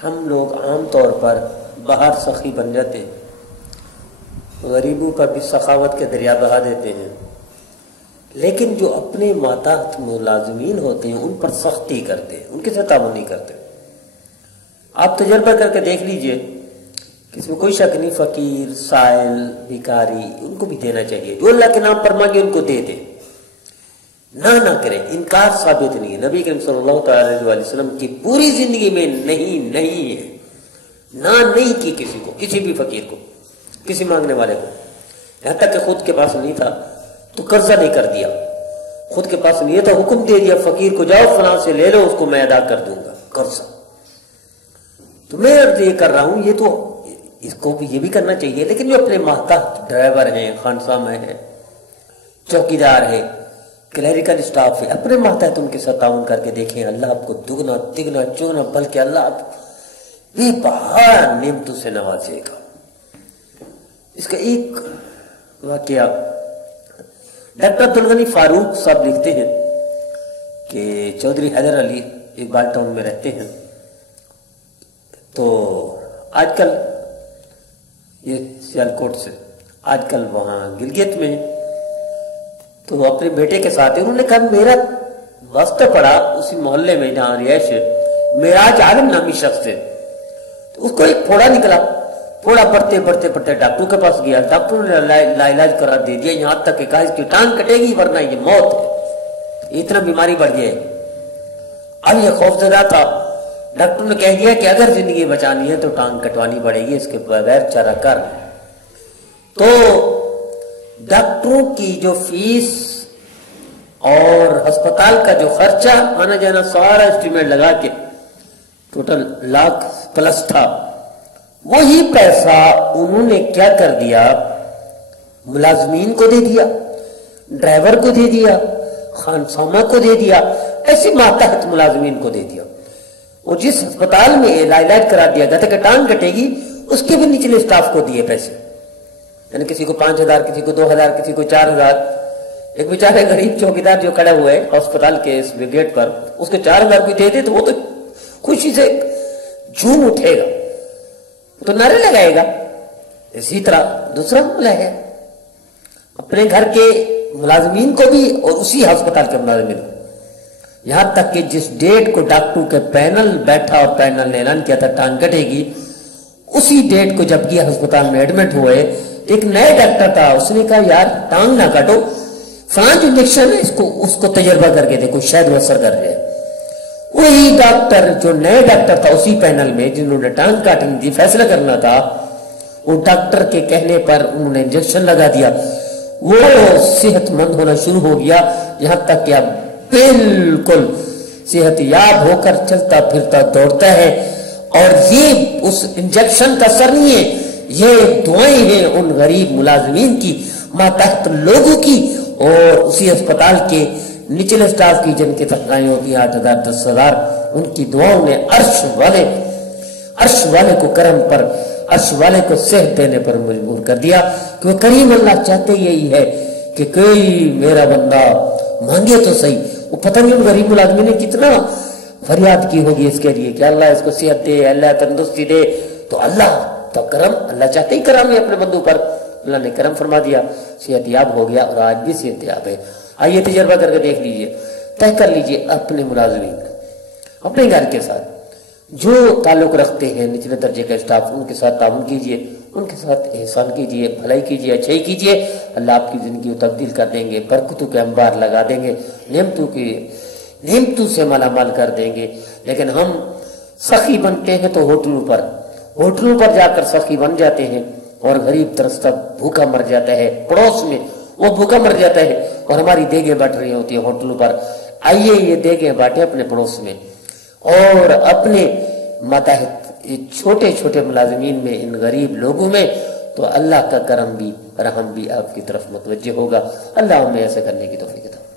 ہم لوگ عام طور پر باہر سخی بن جاتے ہیں، غریبوں کا بھی سخاوت کے دریا بہا دیتے ہیں، لیکن جو اپنے ماتحت ملازمین ہوتے ہیں ان پر سختی کرتے ہیں، ان کے ساتھ تعاون نہیں کرتے۔ آپ تجربہ کر کے دیکھ لیجئے کہ اس میں کوئی شک نہیں، فقیر، سائل، بھکاری، ان کو بھی دینا چاہیے، جو اللہ کے نام پر مانگے ان کو دے دیں، نہ کریں۔ انکار ثابت نہیں ہے، نبی کریم صلی اللہ تعالی علیہ وسلم کی پوری زندگی میں نہیں ہے، نہیں کی کسی کو، کسی بھی فقیر کو، کسی مانگنے والے کو، یہاں تک کہ خود کے پاس نہیں تھا تو قرضہ نہیں کر دیا، خود کے پاس نہیں تھا حکم دے دیا فقیر کو جاؤ فلاں سے لے لو، اس کو میں ادا کر دوں گا قرضہ۔ تو میں یہ کر رہا ہوں، یہ تو اس کو بھی یہ بھی کرنا چاہیے، لیکن جو اپنے ماتحت ڈرائیور ہیں، خانسامہ ہیں، چوکیدار ہیں، کلیریکل اسٹاف ہے، اپنے ماتحت ان کے ساتھ تعاون کر کے دیکھیں، اللہ آپ کو دگنا تگنا چوگنا بلکہ اللہ آپ بے بہار نعمتوں سے نوازے گا۔ اس کا ایک واقعہ ڈاکٹر عبدالغنی فاروق صاحب لکھتے ہیں کہ چودھری حیدر علی اقبال ٹاؤن میں رہتے ہیں، تو آج کل یہ سیالکوٹ سے آج کل وہاں گلگت میں، تو اپنے بیٹے کے ساتھ انہوں نے کہا میرا واسطہ پڑا اسی محلے میں جہاں رہائش ہے، معراج عالم نامی شخص ہے، تو اس کو ایک پھوڑا نکلا، پھوڑا پڑھتے ڈاکٹر کے پاس گیا، ڈاکٹر نے لا علاج قرار دے دیا، یہاں تک کہ کہا اس کی ٹانگ کٹے گی ورنہ یہ موت ہے، اتنا بیماری بڑھ جائے گی۔ اب یہ خوف زدہ تھا، ڈاکٹر نے کہہ دیا کہ اگر زندگی بچانی ہے تو ٹانگ کٹوانی پڑے گی، اس کے بغیر چارہ کر۔ تو ڈاکٹروں کی جو فیس اور ہسپتال کا جو خرچہ آنا جانا سارا اسٹیمیٹ لگا کے ٹوٹل لاکھ پلس تھا، وہی پیسہ انہوں نے کیا کر دیا، ملازمین کو دے دیا، ڈرائیور کو دے دیا، خانسامہ کو دے دیا، ایسے ماتحت ملازمین کو دے دیا۔ اور جس ہسپتال میں علاج کرا دیا گیا تھا کہ ٹانگ کٹے گی، اس کے بھی نچلے اسٹاف کو دیے پیسے، یعنی کسی کو 5,000، کسی کو 2,000، کسی کو 4,000۔ ایک بیچارے غریب چوکیدار جو کھڑا ہوا ہے ہسپتال کے اس گیٹ پر، اس کو 4,000 بھی دے دے تو وہ تو خوشی سے جھوم اٹھے گا، تو نعرے لگائے گا۔ اسی طرح دوسرا معاملہ ہے، اپنے گھر کے ملازمین کو بھی اور اسی ہسپتال کے ملازمین کو، یہاں تک کہ جس ڈیٹ کو ڈاکٹر کے پینل بیٹھا اور پینل نے اعلان کیا تھا ٹانگ کٹے گی، اسی ڈیٹ کو جب یہ ہسپتال میں ایڈمٹ ہوئے، ایک نئے ڈاکٹر تھا، اس نے کہا یار ٹانگ نہ کٹو، فلاں انجیکشن ہے اس کو تجربہ کر کے دیکھو شاید وہ اثر کر جائے۔ وہی ڈاکٹر جو نئے ڈاکٹر تھا اسی پینل میں جنہوں نے ٹانگ کاٹنی تھی، فیصلہ کرنا تھا، وہ ڈاکٹر کے کہنے پر انہوں نے انجیکشن لگا دیا، وہ صحت مند ہونا شروع ہو گیا، یہاں تک کہ اب بالکل صحت یاب ہو کر چلتا پھرتا دوڑتا ہے۔ اور یہ اس انجیکشن کا اثر نہیں ہے، یہ دعائیں ہیں ان غریب ملازمین کی، ماتحت لوگوں کی، اور اسی اسپتال کے نچلے سٹاف کی جن کی تنخواہیں ہوتی ہیں 8,000 10,000، ان کی دعاؤں نے عرش والے کو کرم پر، عرش والے کو صحت دینے پر مجبور کر دیا، کہ وہ کریم اللہ چاہتے یہی ہے کہ کوئی میرا بندہ مانگے تو صحیح۔ وہ پتہ نہیں ان غریب ملازمین نے کتنا فریاد کی ہوگی اس کے لیے کہ اللہ اس کو صحت دے، اللہ تندرستی دے، تو اللہ تو کرم، اللہ چاہتے ہی کرم ہے اپنے بندوں پر، اللہ نے کرم فرما دیا، صحت یاب ہو گیا، اور آج بھی صحت یاب ہے۔ آئیے تجربہ کر کے دیکھ لیجئے، طے کر لیجئے اپنے ملازمین اپنے گھر کے ساتھ جو تعلق رکھتے ہیں، نچلے درجے کا اسٹاف، ان کے ساتھ تعاون کیجئے، ان کے ساتھ احسان کیجئے، بھلائی کیجئے، اچھائی کیجئے، اللہ آپ کی زندگی کو تبدیل کر دیں گے، برکتوں کے انبار لگا دیں گے، نعمتوں سے مالا مال کر دیں گے۔ لیکن ہم سخی بنتے ہیں تو ہوٹلوں پر جا کر سخی بن جاتے ہیں، اور غریب ترستا بھوکا مر جاتا ہے، پڑوس میں وہ بھوکا مر جاتا ہے، اور ہماری دیگیں بٹ رہی ہوتی ہیں ہوٹلوں پر۔ آئیے یہ دیگیں بانٹیں اپنے پڑوس میں، اور اپنے ماتحت چھوٹے چھوٹے ملازمین میں، ان غریب لوگوں میں، تو اللہ کا کرم بھی رحم بھی آپ کی طرف متوجہ ہوگا۔ اللہ ہمیں ایسا کرنے کی توفیق عطا فرمائے۔